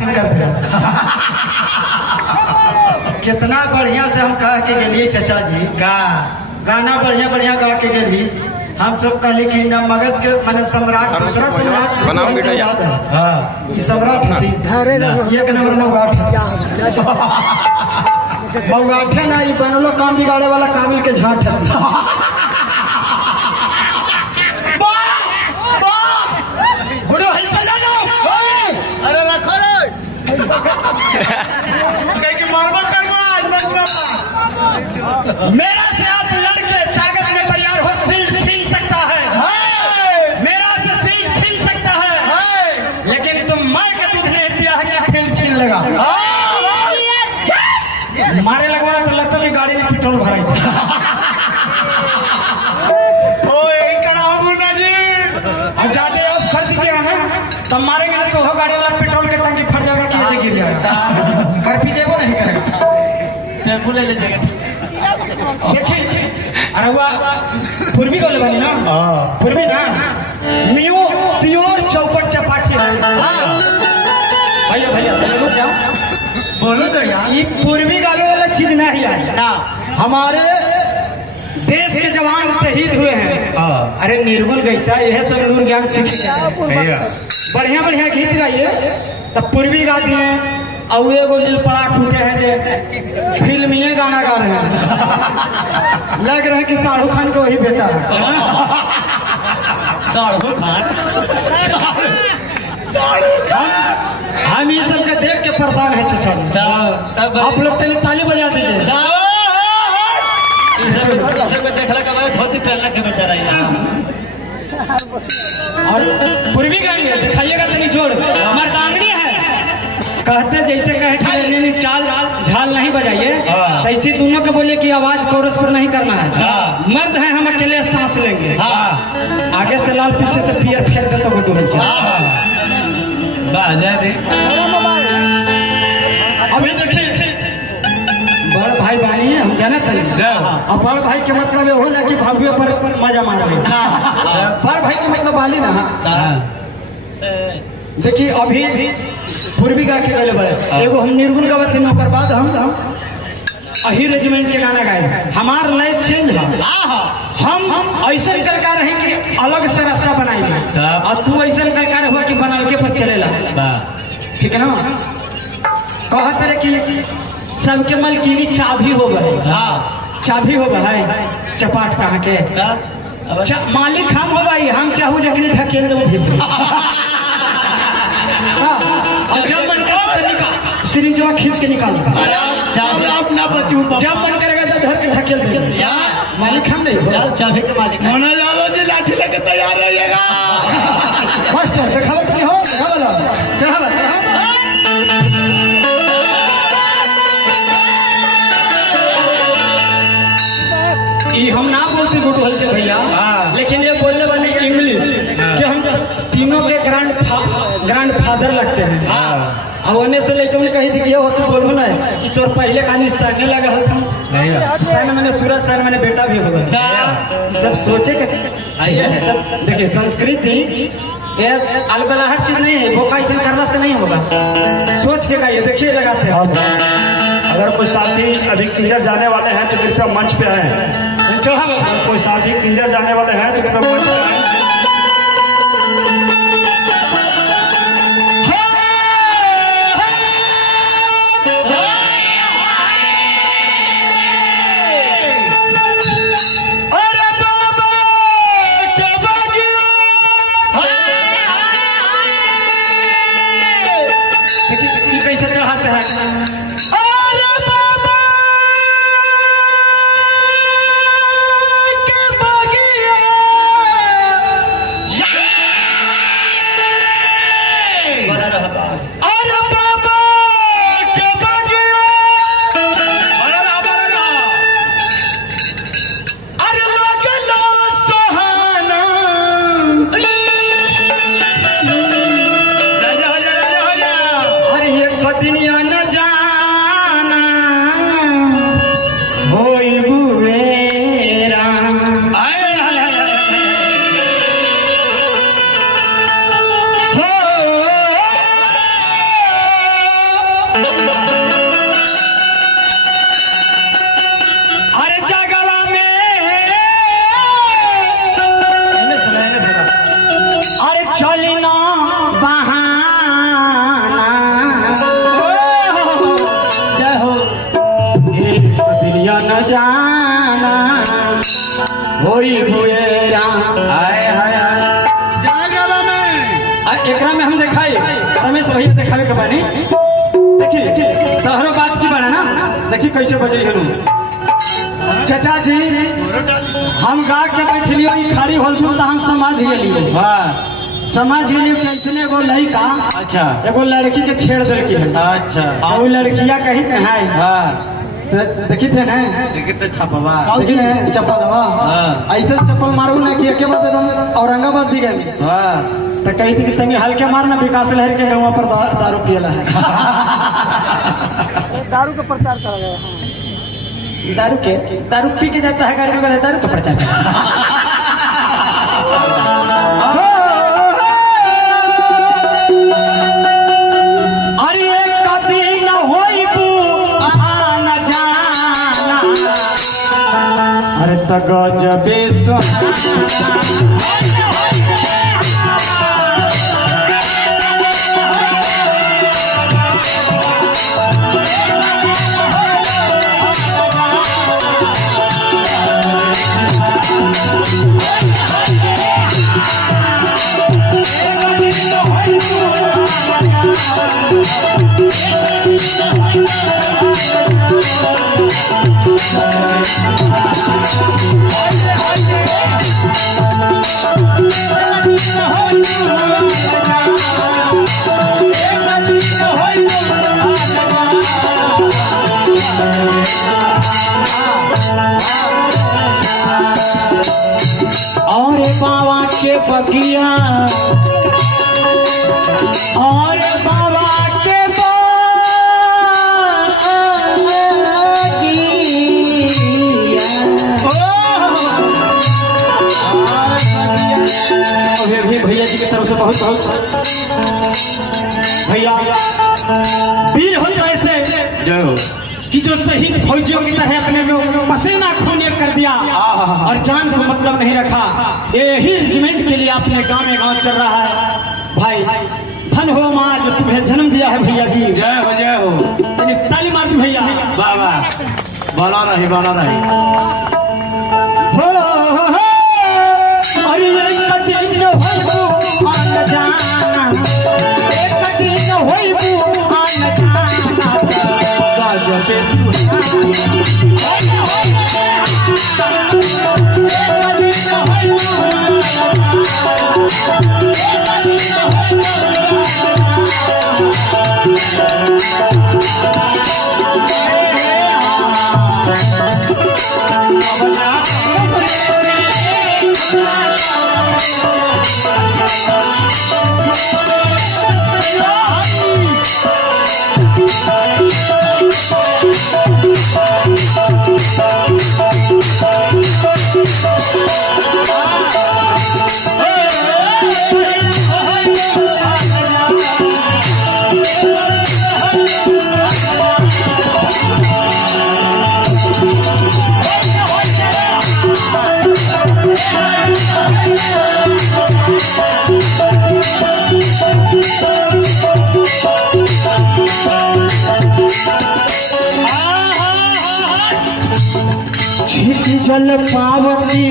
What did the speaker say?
Action कर दिया। कितना बढ़िया से हम कह के गेलिए चाचा जी का गाना बढ़िया बढ़िया गा के गेली। हम सब कहली कि न मगध के माने सम्राट दूसरा सम्राट याद है। सम्राट थी एक नंबर नौगाठ बउगाठे ना ये बनलो काम बिगाड़े वाला कामिल के झाट है। अरे रखो मेरा से आप लड़के ताकत में तैयार हो सीट छीन सकता है, मेरा से सीट छीन सकता है, लेकिन तुम मार के दूध नहीं पिया है क्या फिर छीन लेगा। मारे लगवाना तो लगता कि गाड़ी में पेट्रोल भराई अब जाते आप खर्च किया ना तब मारेंगे तो हो गाड़ी वाला पेट्रोल के टंकी फट जाएगा कि गिर जाएगा। कर पीछे वो नहीं करेगा ले जाएगा। देखिए अरे वाह पूर्वी को लेवानी ना पूर्वी ना मियो प्योर चौकट चपाटी भैया भैया बोलो तो यार ये पूर्वी गावे वाला चीज नहीं आई ना। हमारे देश के जवान शहीद हुए हैं। अरे निर्गुण गईता यह सब नूर ज्ञान सीख बढ़िया बढ़िया गीत गाइए तब पूर्वी गा दिए और एगो पड़ा खूटे हैं जो फिल्मी गाना गा रहे हैं। लग रहे हैं कि शाहरुख खान का वही बेटा है। शाहरुख खान हम ये सब के देख के परेशान है चाचा। आप लोग पहले ताली बजा दीजिए। देखला के बाद धोती पहनला के बेचारा और पूर्वी गाएंगे दिखाइएगा तनी जोड़ मर्दांगनी है कहते जैसे कहे कि चाल झाल नहीं बजाइए ऐसी दोनों को बोलिए कि आवाज कोरस पर नहीं करना है। मर्द है हम अकेले सांस लेंगे आगे से लाल पीछे से पियर फेर दे तो गुड्डू अभी देखिए बड़ भाई बानी है हम जाना था और बड़ भाई के मतलब ये हो ना कि भावियों पर मजा मार रहे बड़ भाई के मतलब बाली ना। देखिए अभी पूर्वी गा के गले बड़े एगो हम निर्गुण गावत हैं ओकर बाद हम अही रेजिमेंट के गाना गाए हमार लय चेंज है। हम ऐसा कलकार है कि अलग से रास्ता बनाई और तू ऐसा कलकार हुआ कि बना के पर चलेला ठीक है ना। कहत रहे कि सबके मलकीनी चाबी हो गए चाबी हो गए चपाट कहाँ के मालिक हम हो भाई हम चाहू जखनी ढकेल दो सिरिंजवा खींच के निकाल अपना बच्चू जब मन करेगा तो धर के ढकेल दे मालिक हम नहीं चाबी के मालिक मोना जाओ जी लाठी लेके तैयार रहिएगा। मास्टर दिखावा की हो दिखावा चढ़ावा हम ना बोलते गुड्डू हल से भैया लेकिन ये बोलने वाले इंग्लिश कि हम तीनों के ग्रैंड फादर लगते हैं। होने से लेकर उन्हें कही थी कि ये होती बोलू ना कि तोर पहले कहानी सड़ने लगा था सर मैंने सूरज सर मैंने बेटा भी होगा सब सोचे कैसे सब देखिए संस्कृति ये अलबलाहट चीज नहीं है वो कैसे करना से नहीं होगा सोच के गाइए देखिए लगाते हैं। अगर कोई साथी अभी किंजर जाने वाले हैं तो कृपया मंच पे आए। कोई साथी किंजर जाने वाले हैं तो कृपया मंच पे आए। कैसे चढ़ाते हैं अरे जगवा में अरे चली ना बहाना जय हो दिलिया न जाना होई हुए राम हाय हाय जगवा में एकरा में हम दिखाई रमेश भैया दिखावे के बानी देखिए तोहरो बात की बना ना देखिए कैसे बजे हनु चाचा जी हम गा के बैठलियो ई खारी होलसुन त हम समझ गेलियो हां समझ गेलियो कि ऐसने एगो लड़का अच्छा एगो लड़की के छेड़ देलकी है अच्छा और वो लड़किया कही के है हां देखी थे ना देखी तो छपवा देखी ना चप्पल हवा ऐसे चप्पल मारू ना कि एके बात एकदम औरंगाबाद भी गए हां तो कही थी कि तनी हल्के मारना विकास लहर के गांव पर दारू पियला है दारू का प्रचार करा गया दारू पी के जाता है गाड़ी में दारू का प्रचार अरे कभी न होई बू न जाना अरे तक जबे और बाबा के बगिया और बाबा के भैया जी की तरफ से बहुत बहुत भैया वीर हो ऐसे जय हो कि जो शहीद फौजियों की तरह अपने को पसीना खून एक कर दिया और जान को मतलब नहीं रखा। यही रेजिमेंट के लिए अपने गांव में गांव चल रहा है भाई। धन हो माँ जो तुम्हें जन्म दिया है भैया जी। जय हो जय हो। ताली मार दी भैया। वाह वाह बोला रही हो अरे एक दिन होइबू आन जाना एक दिन होइबू आन जाना गजबे जल पावती